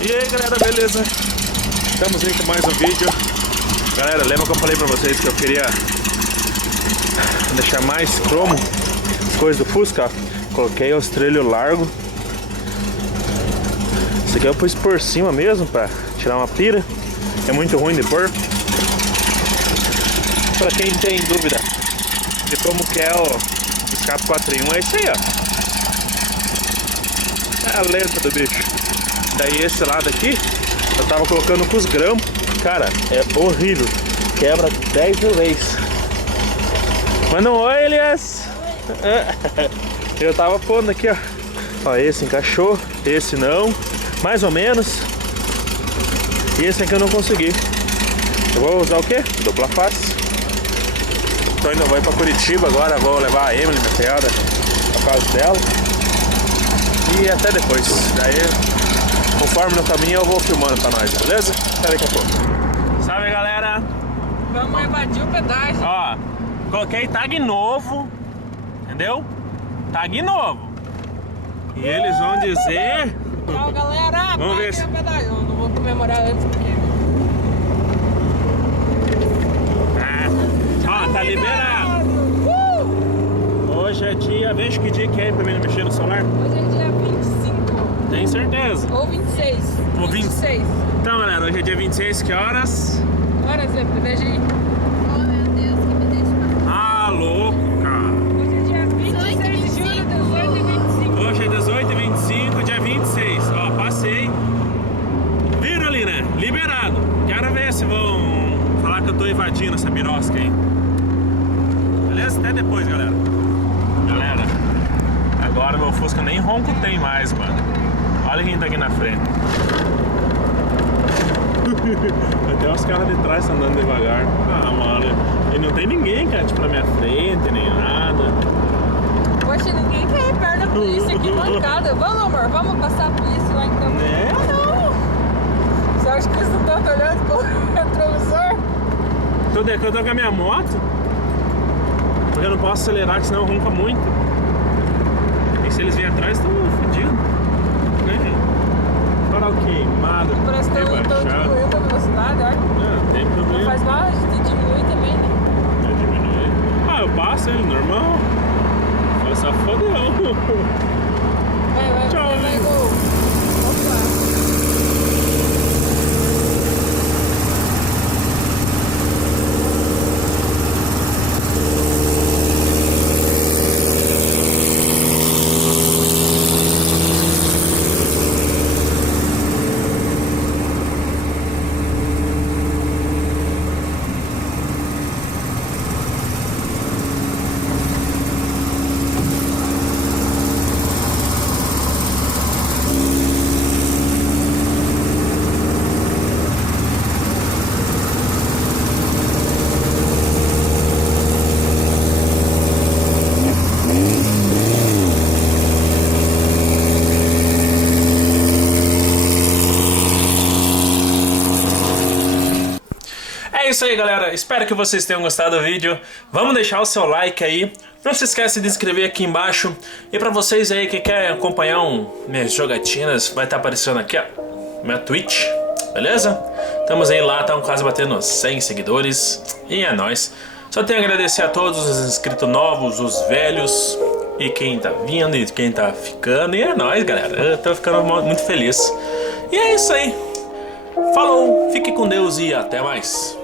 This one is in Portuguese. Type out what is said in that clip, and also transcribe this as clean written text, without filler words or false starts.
E aí galera, beleza? Estamos aí com mais um vídeo. Galera, lembra que eu falei pra vocês que eu queria deixar mais cromo as coisas do Fusca? Coloquei o estrelho largo. Esse aqui eu pus por cima mesmo pra tirar uma pira. É muito ruim de pôr. Pra quem tem dúvida de como que é o escape 4 em 1, é isso aí, ó. É a lenta do bicho. Daí esse lado aqui eu tava colocando com os grampos. Cara, é horrível. Quebra 10 mil vezes. Manda um oi, Elias. Eu tava pondo aqui, ó. Ó, esse encaixou, esse não, mais ou menos. E esse aqui eu não consegui. Eu vou usar o quê? Dupla face. Tô indo, vou ir pra Curitiba agora. Vou levar a Emily, minha criada, por causa dela. E até depois. Daí, conforme no caminho, eu vou filmando pra nós, beleza? Até daqui a pouco. Salve, galera! Vamos evadir o pedágio. Ó, coloquei tag novo, entendeu? Tag novo. E eles vão dizer... Tchau, galera! Vamos ver se... o pedágio. Eu não vou comemorar antes porque... Ó, tá liberado. Hoje é dia... Veja que dia que é pra mim não mexer no celular. Hoje é dia 25. Tem certeza? Ou 26. Ou 26. Então, galera, hoje é dia 26, que horas? Horas, Zé, deixa aí. Oh, meu Deus, que me deixa passar. Ah, louco, cara. Hoje é dia 26 de julho, 18h25. Hoje é 18h25, dia 26. Ó, passei. Viram ali, né? Liberado. Quero ver se vão falar que eu tô invadindo essa birosca aí. Beleza? Até depois, galera. Galera, agora meu Fusca nem ronco tem mais, mano. Olha quem tá aqui na frente. Até os caras de trás estão andando devagar. Ah, mano. E não tem ninguém, cara, tipo, na minha frente, nem nada. Poxa, ninguém quer ir perto da polícia aqui mancada. Vamos, amor, vamos passar a polícia lá então. Né? Não! Você acha que eles não estão olhando pro retrovisor? Eu tô com a minha moto, porque eu não posso acelerar, que senão ronca muito. E se eles vêm atrás, estão fodidos. Né? Farol queimado, Parece que estão rebaixado. diminuindo a velocidade, olha. Não tem Não problema. faz mal, a gente diminui também, né? Eu diminui. Ah, eu passo ele, normal. Foi só fodeu. Vai, Tchau. vai, gol. Vamos lá. É isso aí, galera. Espero que vocês tenham gostado do vídeo. Vamos deixar o seu like aí. Não se esquece de inscrever aqui embaixo. E pra vocês aí que querem acompanhar minhas jogatinas, vai estar aparecendo aqui, ó, minha Twitch, beleza? Estamos aí lá, estamos quase batendo 100 seguidores. E é nóis. Só tenho a agradecer a todos os inscritos novos, os velhos, e quem tá vindo e quem tá ficando. E é nóis, galera. Eu tô ficando muito feliz. E é isso aí. Falou, fique com Deus e até mais.